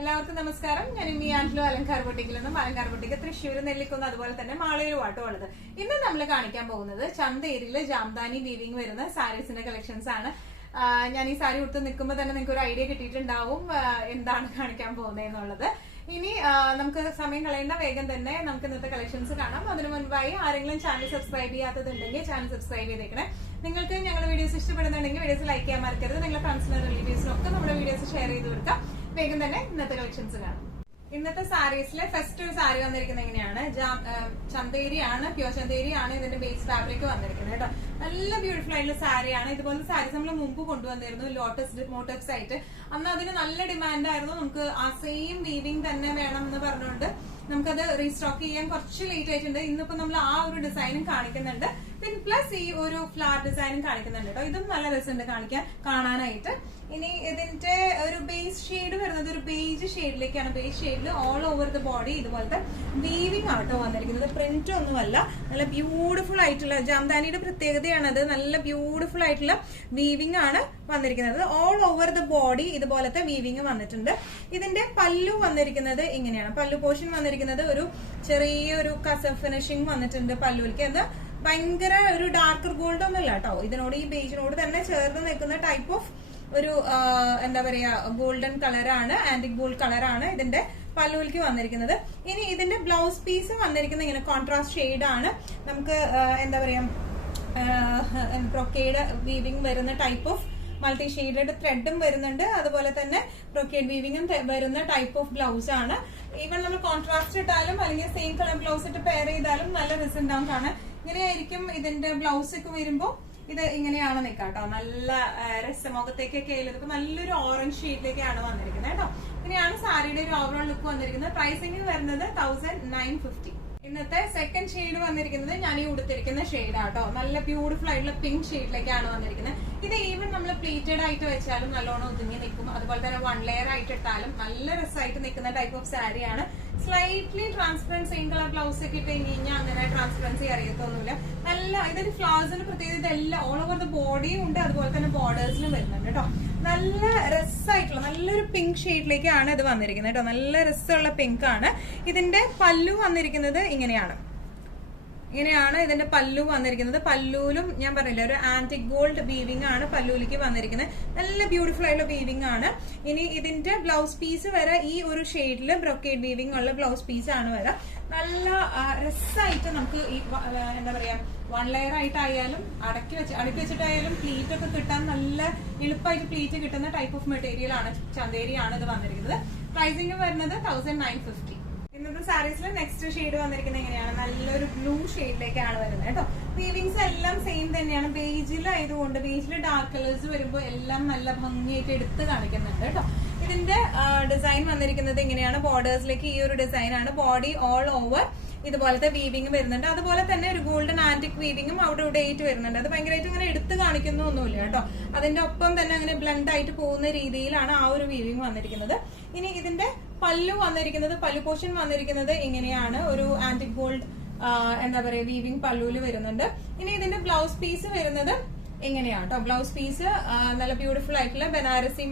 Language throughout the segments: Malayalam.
എല്ലാവർക്കും നമസ്കാരം. ഞാൻ ഇനി ആൻഡ്ലോ അലങ്കാർ ബൊട്ടിക്കിൽ നിന്നും അലങ്കാർ ബൊട്ടിക്ക് തൃശ്ശൂർ നെല്ലിക്കുന്ന് അതുപോലെ തന്നെ മാളയിലും ആട്ടോ ഉള്ളത്. ഇന്ന് നമ്മൾ കാണിക്കാൻ പോകുന്നത് ചന്തേരിയില് ജാംദാനി വീവിംഗ് വരുന്ന സാരീസിന്റെ കളക്ഷൻസ് ആണ്. ഞാൻ ഈ സാരി ഉടുത്ത് നിൽക്കുമ്പോൾ തന്നെ നിങ്ങൾക്ക് ഒരു ഐഡിയ കിട്ടിയിട്ടുണ്ടാവും എന്താണ് കാണിക്കാൻ പോകുന്നതെന്നുള്ളത്. ഇനി നമുക്ക് സമയം കളയേണ്ട, വേഗം തന്നെ നമുക്ക് ഇന്നത്തെ കളക്ഷൻസ് കാണാം. അതിനു മുൻപായി ആരെങ്കിലും ചാനൽ സബ്സ്ക്രൈബ് ചെയ്യാത്തതുണ്ടെങ്കിൽ ചാനൽ സബ്സ്ക്രൈബ് ചെയ്തേക്കണേ. നിങ്ങൾക്ക് ഞങ്ങളുടെ വീഡിയോസ് ഇഷ്ടപ്പെടുന്നുണ്ടെങ്കിൽ വീഡിയോസ് ലൈക്ക് ചെയ്യാൻ മറക്കരുത്. നിങ്ങളുടെ ഫ്രണ്ട്സിനും റിലേറ്റീവ്സിനും ഒക്കെ നമ്മുടെ വീഡിയോസ് ഷെയർ ചെയ്ത് കൊടുക്കാം. വേഗം തന്നെ ഇന്നത്തെ കളക്ഷൻസ് കാണാം. ഇന്നത്തെ സാരീസിലെ ഫസ്റ്റ് ഒരു സാരി വന്നിരിക്കുന്നത് എങ്ങനെയാണ്, ചന്തേരിയാണ്, പ്യോർ ചന്തേരിയാണ് ഇതിന്റെ ബേസ് ഫാബ്രിക് വന്നിരിക്കുന്നത് കേട്ടോ. നല്ല ബ്യൂട്ടിഫുൾ ആയിട്ടുള്ള സാരിയാണ്. ഇതുപോലെ സാരീസ് നമ്മൾ മുമ്പ് കൊണ്ടുവന്നിരുന്നു ലോട്ടസ് മോട്ടീവ്സ് ആയിട്ട്. അന്ന് അതിന് നല്ല ഡിമാൻഡ് ആയിരുന്നു. നമുക്ക് ആ സെയിം വീവിംഗ് തന്നെ വേണം എന്ന് പറഞ്ഞുകൊണ്ട് നമുക്കത് റീസ്റ്റോക്ക് ചെയ്യാൻ കുറച്ച് ലേറ്റ് ആയിട്ടുണ്ട്. ഇന്നിപ്പോ നമ്മൾ ആ ഒരു ഡിസൈനും കാണിക്കുന്നുണ്ട്, പിന്നെ പ്ലസ് ഈ ഒരു ഫ്ലവർ ഡിസൈനും കാണിക്കുന്നുണ്ട് കേട്ടോ. ഇതും നല്ല രസമുണ്ട് കാണാനായിട്ട്. ഇനി ഇതിന്റെ ഒരു ബേസ് ഷെയ്ഡ് വരുന്നത് ഒരു ബേജ് ഷെയ്ഡിലേക്കാണ്. ബേസ് ഷെയ്ഡിൽ ഓൾ ഓവർ ദ ബോഡി ഇതുപോലത്തെ വീവിംഗ് ആട്ടോ വന്നിരിക്കുന്നത്. പ്രിന്റ് ഒന്നുമല്ല, നല്ല ബ്യൂട്ടിഫുൾ ആയിട്ടുള്ള ജാംദാനിയുടെ പ്രത്യേകതയാണത്. നല്ല ബ്യൂട്ടിഫുൾ ആയിട്ടുള്ള വീവിംഗ് ആണ് വന്നിരിക്കുന്നത്. ഓൾ ഓവർ ദ ബോഡി ഇതുപോലത്തെ വീവിംഗ് വന്നിട്ടുണ്ട്. ഇതിന്റെ പല്ലു വന്നിരിക്കുന്നത് ഇങ്ങനെയാണ്. പല്ലു പോർഷൻ വന്നിരിക്കുന്നത് ഒരു ചെറിയൊരു കസവ് ഫിനിഷിംഗ് വന്നിട്ടുണ്ട് പല്ലുവിലേക്ക്. അത് ഭയങ്കര ഒരു ഡാർക്കർ ഗോൾഡ് ഒന്നുമില്ല കേട്ടോ. ഇതിനോട് ഈ ബേജിനോട് തന്നെ ചേർന്ന് നിൽക്കുന്ന ടൈപ്പ് ഓഫ് ഒരു എന്താ പറയാ ഗോൾഡൻ കളറാണ്, ആന്റിക് ഗോൾഡ് കളറാണ് ഇതിന്റെ പല്ലുവിലേക്ക് വന്നിരിക്കുന്നത്. ഇനി ഇതിന്റെ ബ്ലൗസ് പീസ് വന്നിരിക്കുന്നത് ഇങ്ങനെ കോൺട്രാസ്റ്റ് ഷെയ്ഡ് ആണ്. നമുക്ക് എന്താ പറയാ ബ്രൊക്കേഡ് വീവിംഗ് വരുന്ന ടൈപ്പ് ഓഫ് മൾട്ടി ഷെയ്ഡഡ് ത്രെഡും വരുന്നുണ്ട്. അതുപോലെ തന്നെ ബ്രൊക്കേഡ് വീവിംഗും വരുന്ന ടൈപ്പ് ഓഫ് ബ്ലൗസ് ആണ്. ഈവൻ നമ്മൾ കോൺട്രാസ്റ്റ് ഇട്ടാലും അല്ലെങ്കിൽ സെയിം കളർ ബ്ലൗസ് ഇട്ട് പെയർ ചെയ്താലും നല്ല റിസൾട്ട് ഉണ്ടാവും. കാണാൻ ഇങ്ങനെയായിരിക്കും ഇതിന്റെ ബ്ലൗസ് ഒക്കെ വരുമ്പോ. ഇത് ഇങ്ങനെയാണ് നിൽക്കാട്ടോ. നല്ല രസമുഖത്തേക്കൊക്കെ ആയാലും നല്ലൊരു ഓറഞ്ച് ഷെയ്ഡിലേക്കാണ് വന്നിരിക്കുന്നത് കേട്ടോ. ഇങ്ങനെയാണ് സാരിയുടെ ഒരു ഓവറോൾ ലുക്ക് വന്നിരിക്കുന്നത്. പ്രൈസിംഗ് വരുന്നത് 1950. ഇന്നത്തെ സെക്കൻഡ് ഷെയ്ഡ് വന്നിരിക്കുന്നത് ഞാൻ ഈ ഉടുത്തിരിക്കുന്ന ഷെയ്ഡ് ആട്ടോ. നല്ല ബ്യൂട്ടിഫുൾ ആയിട്ടുള്ള പിങ്ക് ഷെയ്ഡിലേക്കാണ് വന്നിരിക്കുന്നത്. ഇത് ഈവൻ നമ്മൾ പ്ലീറ്റഡ് ആയിട്ട് വെച്ചാലും നല്ലോണം ഒതുങ്ങി നിൽക്കും. അതുപോലെ തന്നെ വൺ ലെയർ ആയിട്ട് ഇട്ടാലും നല്ല രസമായിട്ട് നിൽക്കുന്ന ടൈപ്പ് ഓഫ് സാരിയാണ്. Slightly transparence same colour blouse ഒക്കെ ഇട്ട് കഴിഞ്ഞാൽ അങ്ങനെ ട്രാൻസ്പെറൻസി അറിയത്തൊന്നുമില്ല. നല്ല ഇതിന്റെ ഫ്ലവേഴ്സിന് പ്രത്യേകത ഇതെല്ലാം ഓൾ ഓവർ ദ ബോഡിയും ഉണ്ട്, അതുപോലെ തന്നെ ബോർഡേഴ്സിലും വരുന്നുണ്ട് കേട്ടോ. നല്ല രസമായിട്ടുള്ള നല്ലൊരു പിങ്ക് ഷെയ്ഡിലേക്കാണ് ഇത് വന്നിരിക്കുന്നത് കേട്ടോ. നല്ല രസമുള്ള പിങ്ക് ആണ്. ഇതിന്റെ പല്ലു വന്നിരിക്കുന്നത് ഇങ്ങനെയാണ് ഇതിന്റെ പല്ലു വന്നിരിക്കുന്നത്. പല്ലുവിലും ഞാൻ പറഞ്ഞില്ല ഒരു ആന്റിക് ഗോൾഡ് വീവിംഗ് ആണ് പല്ലുവിലേക്ക് വന്നിരിക്കുന്നത്. നല്ല ബ്യൂട്ടിഫുൾ ആയിട്ടുള്ള വീവിംഗ് ആണ്. ഇനി ഇതിന്റെ ബ്ലൗസ് പീസ് വരെ ഈ ഒരു ഷെയ്ഡില് ബ്രൊക്കേഡ് വീവിംഗ് ഉള്ള ബ്ലൗസ് പീസ് ആണ് വരെ. നല്ല രസമായിട്ട് നമുക്ക് ഈ എന്താ പറയാ വൺ ലെയർ ആയിട്ടായാലും അടുക്കി വെച്ചിട്ടായാലും പ്ലീറ്റ് ഒക്കെ കിട്ടാൻ നല്ല എളുപ്പമായിട്ട് പ്ലീറ്റ് കിട്ടുന്ന ടൈപ്പ് ഓഫ് മെറ്റീരിയൽ ആണ്. ചന്തേരിയാണ് ഇത് വന്നിരിക്കുന്നത്. പ്രൈസിംഗ് വരുന്നത് 1950. ഇന്നത്തെ സാരീസിൽ നെക്സ്റ്റ് ഷെയ്ഡ് വന്നിരിക്കുന്നത് എങ്ങനെയാണ്, നല്ലൊരു ബ്ലൂ ഷെയ്ഡിലേക്കാണ് വരുന്നത് കേട്ടോ. വീവിങ്സ് എല്ലാം സെയിം തന്നെയാണ്. ബേജിലായതുകൊണ്ട് ബേജിൽ ഡാർക്ക് കളേഴ്സ് വരുമ്പോൾ എല്ലാം നല്ല ഭംഗിയായിട്ട് എടുത്ത് കാണിക്കുന്നുണ്ട് കേട്ടോ. ഇതിന്റെ ഡിസൈൻ വന്നിരിക്കുന്നത് ഇങ്ങനെയാണ്. ബോർഡേഴ്സിലേക്ക് ഈ ഒരു ഡിസൈൻ ആണ്. ബോഡി ഓൾ ഓവർ ഇതുപോലത്തെ വീവിംഗ് വരുന്നുണ്ട്. അതുപോലെ തന്നെ ഒരു ഗോൾഡൻ ആന്റിക് വീവിംഗും അവിടെ ഇവിടെ ആയിട്ട് വരുന്നുണ്ട്. അത് ഭയങ്കരമായിട്ട് ഇങ്ങനെ എടുത്ത് കാണിക്കുന്നൊന്നുമില്ല കേട്ടോ. അതിന്റെ ഒപ്പം തന്നെ അങ്ങനെ ബ്ലെൻഡ് ആയിട്ട് പോകുന്ന രീതിയിലാണ് ആ ഒരു വീവിംഗ് വന്നിരിക്കുന്നത്. ഇനി ഇതിന്റെ പല്ലു വന്നിരിക്കുന്നത്, പല്ലു പോർഷൻ വന്നിരിക്കുന്നത് ഇങ്ങനെയാണ്. ഒരു ആന്റിക് ഗോൾഡ് എന്താ പറയാ വീവിംഗ് പല്ലുവിൽ വരുന്നുണ്ട്. ഇനി ഇതിന്റെ ബ്ലൗസ് പീസ് വരുന്നത് എങ്ങനെയാണ് കേട്ടോ. ബ്ലൗസ് പീസ് നല്ല ബ്യൂട്ടിഫുൾ ആയിട്ടുള്ള ബനാറസി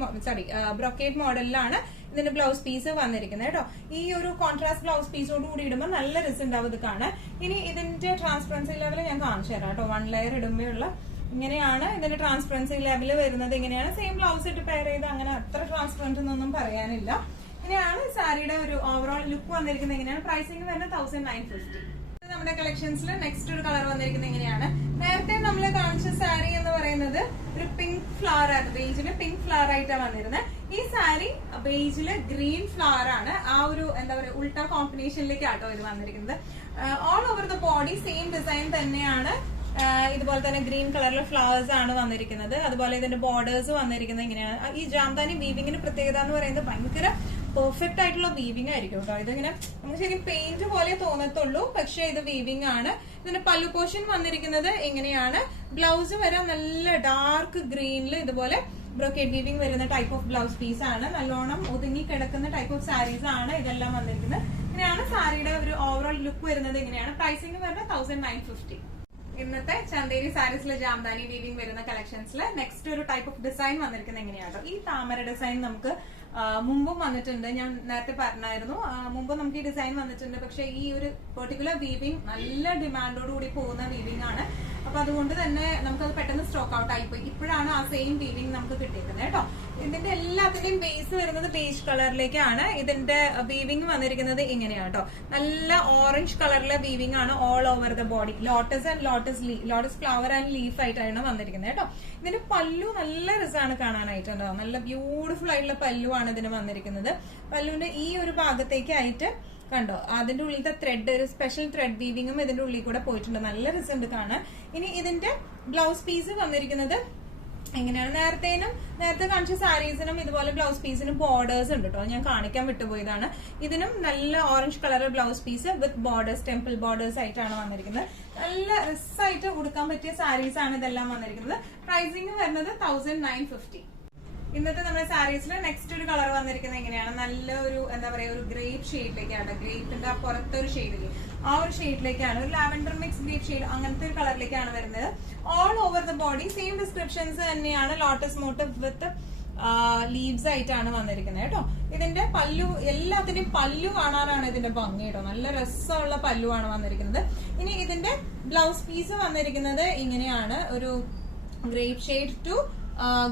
ബ്രൊക്കേഡ് മോഡലിലാണ് ഇതിന്റെ ബ്ലൗസ് പീസ് വന്നിരിക്കുന്നത് കേട്ടോ. ഈ ഒരു കോൺട്രാസ്റ്റ് ബ്ലൗസ് പീസോട് കൂടി ഇടുമ്പോൾ നല്ല റിസൾട്ട് ഉണ്ടാവും ഇത് കാണാൻ. ഇനി ഇതിന്റെ ട്രാൻസ്പെറൻസി ലെവൽ ഞാൻ കാണിച്ചു തരാം കേട്ടോ. വൺ ലെയർ ഇടുമ്പോഴുള്ള ഇങ്ങനെയാണ് ഇതിന്റെ ട്രാൻസ്പെറൻസി ലെവൽ വരുന്നത്. ഇങ്ങനെയാണ് സെയിം ബ്ലൗസ് ഇട്ട് പെയർ ചെയ്ത് അങ്ങനെ അത്ര ട്രാൻസ്പെറൻറ്റ് എന്നൊന്നും പറയാനില്ല. ഇങ്ങനെയാണ് സാരിയുടെ ഒരു ഓവറോൾ ലുക്ക് വന്നിരിക്കുന്നത്. എങ്ങനെയാണ് പ്രൈസിംഗ് വരുന്നത് 1950. നമ്മുടെ കളക്ഷൻസിൽ നെക്സ്റ്റ് ഒരു കളർ വന്നിരിക്കുന്നത് എങ്ങനെയാണ്, നേരത്തെ നമ്മൾ കാണിച്ച സാരി എന്ന് പറയുന്നത് ഒരു പിങ്ക് ഫ്ലവർ ആണ്. ബേജില് പിങ്ക് ഫ്ലവർ ആയിട്ടാണ് വന്നിരുന്നത്. ഈ സാരി ബേജില് ഗ്രീൻ ഫ്ലവർ ആണ്. ആ ഒരു എന്താ പറയുക ഉൾട്ട കോമ്പിനേഷനിലേക്കാട്ടോ ഇത് വന്നിരിക്കുന്നത്. All over the body same design തന്നെയാണ്. ഇതുപോലെ തന്നെ ഗ്രീൻ കളറിലെ ഫ്ലവേഴ്സ് ആണ് വന്നിരിക്കുന്നത്. അതുപോലെ ഇതിന്റെ ബോർഡേഴ്സ് വന്നിരിക്കുന്നത് ഇങ്ങനെയാണ്. ഈ ജാംദാനി വീവിംഗിന്റെ പ്രത്യേകത എന്ന് പറയുന്നത് ഭയങ്കര പെർഫെക്റ്റ് ആയിട്ടുള്ള വീവിംഗ് ആയിരിക്കും കേട്ടോ. ഇതിങ്ങനെ നമുക്ക് ശരിക്കും പെയിന്റ് പോലെ തോന്നത്തുള്ളൂ, പക്ഷെ ഇത് വീവിംഗ് ആണ്. ഇതിന്റെ പല്ലു പോർഷൻ വന്നിരിക്കുന്നത് ഇങ്ങനെയാണ്. ബ്ലൗസ് വരെ നല്ല ഡാർക്ക് ഗ്രീനിൽ ഇതുപോലെ ബ്രൊക്കേഡ് വീവിംഗ് വരുന്ന ടൈപ്പ് ഓഫ് ബ്ലൗസ് പീസ് ആണ്. നല്ലോണം ഒതുങ്ങി കിടക്കുന്ന ടൈപ്പ് ഓഫ് സാരീസ് ആണ് ഇതെല്ലാം വന്നിരിക്കുന്നത്. ഇങ്ങനെയാണ് സാരിയുടെ ഒരു ഓവറോൾ ലുക്ക് വരുന്നത്. ഇങ്ങനെയാണ് പ്രൈസിംഗ് വരുന്നത് 1950. ഇന്നത്തെ ചന്തേരി സാരീസിലെ ജാംദാനി വീവിംഗ് വരുന്ന കളക്ഷൻസിൽ നെക്സ്റ്റ് ഒരു ടൈപ്പ് ഓഫ് ഡിസൈൻ വന്നിരിക്കുന്നത് എങ്ങനെയാണോ, ഈ താമര ഡിസൈൻ നമുക്ക് മുമ്പും വന്നിട്ടുണ്ട്. ഞാൻ നേരത്തെ പറഞ്ഞായിരുന്നു മുമ്പ് നമുക്ക് ഈ ഡിസൈൻ വന്നിട്ടുണ്ട്. പക്ഷെ ഈ ഒരു പെർട്ടിക്കുലർ വീവിംഗ് നല്ല ഡിമാൻഡോടുകൂടി പോകുന്ന വീവിംഗ് ആണ്. അപ്പൊ അതുകൊണ്ട് തന്നെ നമുക്കത് പെട്ടെന്ന് സ്റ്റോക്ക് ഔട്ട് ആയിപ്പോയി. ഇപ്പോഴാണ് ആ സെയിം വീവിംഗ് നമുക്ക് കിട്ടിയിരിക്കുന്നത് കേട്ടോ. ഇതിന്റെ എല്ലാത്തിന്റെയും ബേസ് വരുന്നത് ബേജ് കളറിലേക്കാണ്. ഇതിന്റെ വീവിംഗ് വന്നിരിക്കുന്നത് ഇങ്ങനെയാണ് കേട്ടോ. നല്ല ഓറഞ്ച് കളറിലെ വീവിംഗ് ആണ് all over the body. Lotus and lotus flower and leaf ആയിട്ടാണ് വന്നിരിക്കുന്നത് കേട്ടോ. ഇതിന്റെ പല്ലു നല്ല രസമാണ് കാണാനായിട്ടുണ്ടോ. നല്ല ബ്യൂട്ടിഫുൾ ആയിട്ടുള്ള പല്ലു ആണ് ഇതിന് വന്നിരിക്കുന്നത്. പല്ലുവിന്റെ ഈ ഒരു ഭാഗത്തേക്കായിട്ട് കണ്ടോ അതിന്റെ ഉള്ളിലത്തെ ത്രെഡ്, ഒരു സ്പെഷ്യൽ ത്രെഡ് വീവിംഗും ഇതിന്റെ ഉള്ളിൽ കൂടെ പോയിട്ടുണ്ട്. നല്ല രസമുണ്ട് കാണാൻ. ഇനി ഇതിന്റെ ബ്ലൗസ് പീസ് വന്നിരിക്കുന്നത് എങ്ങനെയാണ്, നേരത്തെ കാണിച്ച സാരീസിനും ഇതുപോലെ ബ്ലൗസ് പീസിനും ബോർഡേഴ്സ് ഉണ്ട് കേട്ടോ. ഞാൻ കാണിക്കാൻ വിട്ടുപോയതാണ്. ഇതിനും നല്ല orange colour blouse piece with borders, temple borders ആയിട്ടാണ് വന്നിരിക്കുന്നത്. നല്ല രസമായിട്ട് ഉടുക്കാൻ പറ്റിയ സാരീസ് ആണ് ഇതെല്ലാം വന്നിരിക്കുന്നത്. പ്രൈസിംഗ് വരുന്നത് 1950. ഇന്നത്തെ നമ്മുടെ സാരീസിൽ നെക്സ്റ്റ് ഒരു കളർ വന്നിരിക്കുന്നത് എങ്ങനെയാണ്, നല്ല ഒരു എന്താ പറയാ ഒരു ഗ്രേപ്പ് ഷെയ്ഡിലേക്കാണ്. ഗ്രേപ്പിന്റെ പുറത്തൊരു ഷെയ്ഡിലേക്ക്, ആ ഒരു ഷെയ്ഡിലേക്കാണ്, ഒരു ലാവൻഡർ മിക്സ് ഗ്രേപ്പ് ഷെയ്ഡ്, അങ്ങനത്തെ ഒരു കളറിലേക്കാണ് വരുന്നത്. All over the body same descriptions തന്നെയാണ്. ലോട്ടസ് മോട്ടീവ് വിത്ത് ലീവ്സ് ആയിട്ടാണ് വന്നിരിക്കുന്നത് കേട്ടോ. ഇതിന്റെ പല്ലു, എല്ലാത്തിന്റെയും പല്ലു കാണാനാണ് ഇതിന്റെ ഭംഗി കേട്ടോ. നല്ല രസമുള്ള പല്ലുവാണ് വന്നിരിക്കുന്നത്. ഇനി ഇതിന്റെ ബ്ലൗസ് പീസ് വന്നിരിക്കുന്നത് ഇങ്ങനെയാണ്, ഒരു grape shade to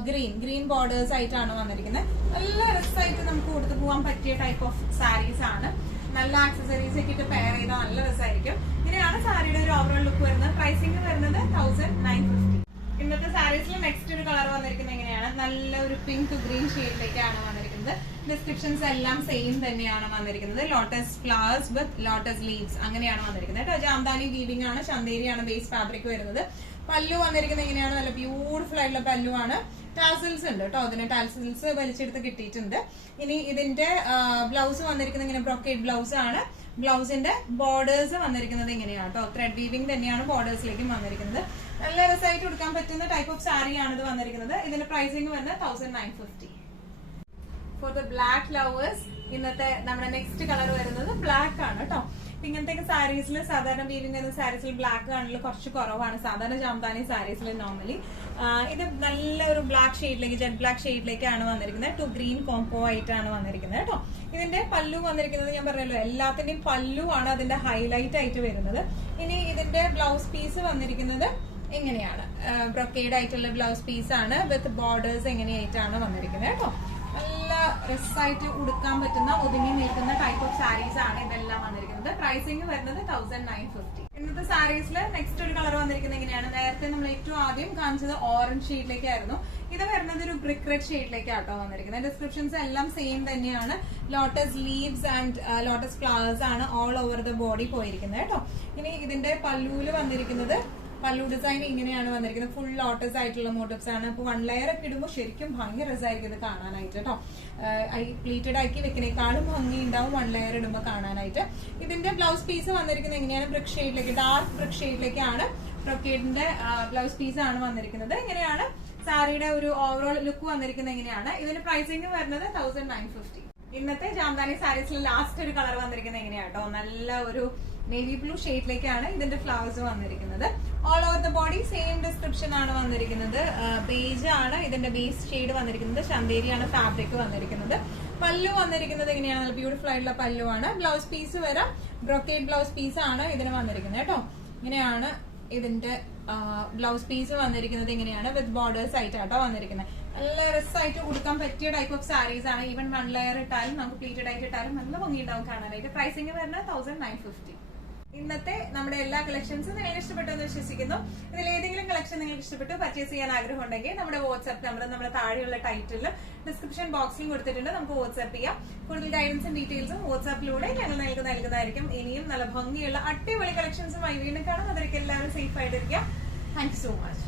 green borders ആയിട്ടാണ് വന്നിരിക്കുന്നത്. നല്ല രസമായിട്ട് നമുക്ക് കൊടുത്തു പോകാൻ പറ്റിയ ടൈപ്പ് ഓഫ് സാരീസ് ആണ്. നല്ല ആക്സസറീസ് ഒക്കെ ഇട്ട് പെയർ ചെയ്താൽ നല്ല രസമായിരിക്കും. ഇങ്ങനെയാണ് സാരിയുടെ ഒരു ഓവറോൾ ലുക്ക് വരുന്നത്. പ്രൈസിംഗ് വരുന്നത് 1950. ഇന്നത്തെ സാരീസിൽ നെക്സ്റ്റ് ഒരു കളർ വന്നിരിക്കുന്നത് എങ്ങനെയാണ്, നല്ല ഒരു പിങ്ക് ഗ്രീൻ ഷെയ്ഡിലേക്കാണ് വന്നിരിക്കുന്നത്. ഡിസ്ക്രിപ്ഷൻസ് എല്ലാം സെയിം തന്നെയാണ് വന്നിരിക്കുന്നത്. ലോട്ടസ് ഫ്ലവേഴ്സ് വിത്ത് ലോട്ടസ് ലീവ്സ് അങ്ങനെയാണ് വന്നിരിക്കുന്നത് കേട്ടോ. ജാംദാനി വീവിംഗ് ആണ്, ചന്തേരിയാണ് ബേസ് ഫാബ്രിക് വരുന്നത്. പല്ലു വന്നിരിക്കുന്നത് ഇങ്ങനെയാണ്, നല്ല ബ്യൂട്ടിഫുൾ ആയിട്ടുള്ള പല്ലു ആണ്. ടാസിൽസ് ഉണ്ട് കേട്ടോ, അതിന് ടാസിൽസ് വലിച്ചെടുത്ത് കിട്ടിയിട്ടുണ്ട്. ഇനി ഇതിന്റെ ബ്ലൗസ് വന്നിരിക്കുന്നത് ഇങ്ങനെ ബ്രോക്കേഡ് ബ്ലൗസ് ആണ്. ബ്ലൗസിന്റെ ബോർഡേഴ്സ് വന്നിരിക്കുന്നത് ഇങ്ങനെയാണ് കേട്ടോ. ത്രെഡ് വീവിംഗ് തന്നെയാണ് ബോർഡേഴ്സിലേക്കും വന്നിരിക്കുന്നത്. നല്ല രസമായിട്ട് കൊടുക്കാൻ പറ്റുന്ന ടൈപ്പ് ഓഫ് സാരി ആണ് ഇത് വന്നിരിക്കുന്നത്. ഇതിന്റെ പ്രൈസിംഗ് വരുന്നത് 1950. ഫോർ ദ ബ്ലാക്ക് ലവേഴ്സ് ഇന്നത്തെ നമ്മുടെ നെക്സ്റ്റ് കളർ വരുന്നത് ബ്ലാക്ക് ആണ് കേട്ടോ. ഇങ്ങനത്തെ സാരീസിൽ സാധാരണ വീവിംഗ് വരുന്ന സാരീസിൽ ബ്ലാക്ക് കാണൽ കുറച്ച് കുറവാണ് സാധാരണ ജാംദാനി സാരീസിൽ നോർമലി. ഇത് നല്ല ഒരു ബ്ലാക്ക് ഷെയ്ഡിലേക്ക്, ജെറ്റ് ബ്ലാക്ക് ഷെയ്ഡിലേക്കാണ് വന്നിരിക്കുന്നത്. ടു ഗ്രീൻ കോംബോ ആയിട്ടാണ് വന്നിരിക്കുന്നത് കേട്ടോ. ഇതിന്റെ പല്ലു വന്നിരിക്കുന്നത് ഞാൻ പറഞ്ഞല്ലോ, എല്ലാത്തിന്റെയും പല്ലു ആണ് അതിന്റെ ഹൈലൈറ്റ് ആയിട്ട് വരുന്നത്. ഇനി ഇതിന്റെ ബ്ലൗസ് പീസ് വന്നിരിക്കുന്നത് എങ്ങനെയാണ്, ബ്രൊക്കേഡ് ആയിട്ടുള്ള ബ്ലൗസ് പീസ് ആണ് വിത്ത് ബോർഡേഴ്സ് എങ്ങനെയായിട്ടാണ് വന്നിരിക്കുന്നത് കേട്ടോ. നല്ല രസമായിട്ട് ഉടുക്കാൻ പറ്റുന്ന, ഒതുങ്ങി നിൽക്കുന്ന ടൈപ്പ് ഓഫ് സാരീസ് ആണ് ഇതെല്ലാം വന്നിരിക്കുന്നത്. പ്രൈസിംഗ് വരുന്നത് 1950. ഇന്നത്തെ സാരീസിൽ നെക്സ്റ്റ് ഒരു കളർ വന്നിരിക്കുന്നത് എങ്ങനെയാണ്, നേരത്തെ നമ്മൾ ഏറ്റവും ആദ്യം കാണിച്ചത് ഓറഞ്ച് ഷെയ്ഡിലേക്കായിരുന്നു. ഇത് വരുന്നത് ഒരു ബ്രിക്ക് റെഡ് ഷെയ്ഡിലേക്കാട്ടോ വന്നിരിക്കുന്നത്. ഡിസ്ക്രിപ്ഷൻസ് എല്ലാം സെയിം തന്നെയാണ്. Lotus leaves and lotus flowers ആണ് ഓൾ ഓവർ ദ ബോഡി പോയിരിക്കുന്നത് കേട്ടോ. ഇനി ഇതിന്റെ പല്ലുവില് വന്നിരിക്കുന്നത്, പല്ലു ഡിസൈൻ ഇങ്ങനെയാണ് വന്നിരിക്കുന്നത്. ഫുൾ ലോട്ടസ് ആയിട്ടുള്ള മോട്ടീവ്സ് ആണ്. അപ്പൊ 1 ലെയർ ഒക്കെ ഇടുമ്പോൾ ശരിക്കും ഭയങ്കര രസമായിരിക്കും ഇത് കാണാനായിട്ട് കേട്ടോ. പ്ലീറ്റഡ് ആക്കി വെക്കുന്നേക്കാളും ഭംഗി ഉണ്ടാവും 1 ലെയർ ഇടുമ്പോൾ കാണാനായിട്ട്. ഇതിന്റെ ബ്ലൗസ് പീസ് വന്നിരിക്കുന്നത് എങ്ങനെയാണ്, ബ്രിക്ക് ഷെയ്ഡിലേക്ക്, ഡാർക്ക് ബ്രിക്ക് ഷെയ്ഡിലേക്കാണ് ബ്രൊക്കേഡിന്റെ ബ്ലൗസ് പീസ് ആണ് വന്നിരിക്കുന്നത്. ഇങ്ങനെയാണ് സാരിയുടെ ഒരു ഓവറോൾ ലുക്ക് വന്നിരിക്കുന്നത്. എങ്ങനെയാണ് ഇതിന്റെ പ്രൈസിംഗ് വരുന്നത് 1950. ഇന്നത്തെ ജാംദാനി സാരീസിൽ ലാസ്റ്റ് ഒരു കളർ വന്നിരിക്കുന്നത് എങ്ങനെയാ കേട്ടോ, നല്ല ഒരു നേവി ബ്ലൂ ഷെയ്ഡിലേക്കാണ് ഇതിന്റെ ഫ്ലവേഴ്സ് വന്നിരിക്കുന്നത്. All over the body same description ആണ് വന്നിരിക്കുന്നത്. ബേജ് ആണ് ഇതിന്റെ ബേസ് ഷെയ്ഡ് വന്നിരിക്കുന്നത്. ചന്തേരിയാണ് ഫാബ്രിക് വന്നിരിക്കുന്നത്. പല്ലു വന്നിരിക്കുന്നത് എങ്ങനെയാണ്, ബ്യൂട്ടിഫുൾ ആയിട്ടുള്ള പല്ലു ആണ്. ബ്ലൗസ് പീസ് വരാം, ബ്രൊക്കേഡ് ബ്ലൗസ് പീസ് ആണ് ഇതിന് വന്നിരിക്കുന്നത് കേട്ടോ. ഇങ്ങനെയാണ് ഇതിന്റെ ബ്ലൗസ് പീസ് വന്നിരിക്കുന്നത്. ഇങ്ങനെയാണ് വിത്ത് ബോർഡേഴ്സ് ആയിട്ടാട്ടോ വന്നിരിക്കുന്നത്. നല്ല രസമായിട്ട് കൊടുക്കാൻ പറ്റിയ ടൈപ്പ് ഓഫ് സാരീസ് ആണ്. ഈവൻ 1 ലെയർ ഇട്ടാലും നമുക്ക് പ്ലീറ്റഡ് ആയിട്ട് ഇട്ടാലും നല്ല ഭംഗി ഉണ്ടാവും കാണാനായിട്ട്. പ്രൈസിംഗ് വരുന്നത് 1950. ഇന്നത്തെ നമ്മുടെ എല്ലാ കളക്ഷൻസും നിങ്ങൾക്ക് ഇഷ്ടപ്പെട്ടു എന്ന് വിശ്വസിക്കുന്നു. ഇതിൽ ഏതെങ്കിലും കളക്ഷൻ നിങ്ങൾക്ക് ഇഷ്ടപ്പെട്ടു, പർച്ചേസ് ചെയ്യാൻ ആഗ്രഹം ഉണ്ടെങ്കിൽ നമ്മുടെ വാട്സ്ആപ്പ് നമ്പർ നമ്മുടെ താഴെയുള്ള ടൈറ്റിൽ ഡിസ്ക്രിപ്ഷൻ ബോക്സിൽ കൊടുത്തിട്ടുണ്ട്. നമുക്ക് വാട്സ്ആപ്പ് ചെയ്യാം. കൂടുതൽ ഗൈഡൻസും ഡീറ്റെയിൽസും വാട്സ്ആപ്പിലൂടെ ഞങ്ങൾ നൽകുന്നതായിരിക്കും. ഇനിയും നല്ല ഭംഗിയുള്ള അടിപൊളി കളക്ഷൻസുമായി വീണ്ടും കാണാം. അതൊക്കെ എല്ലാവരും സേഫ് ആയിട്ടിരിക്കാം. Thank you so much.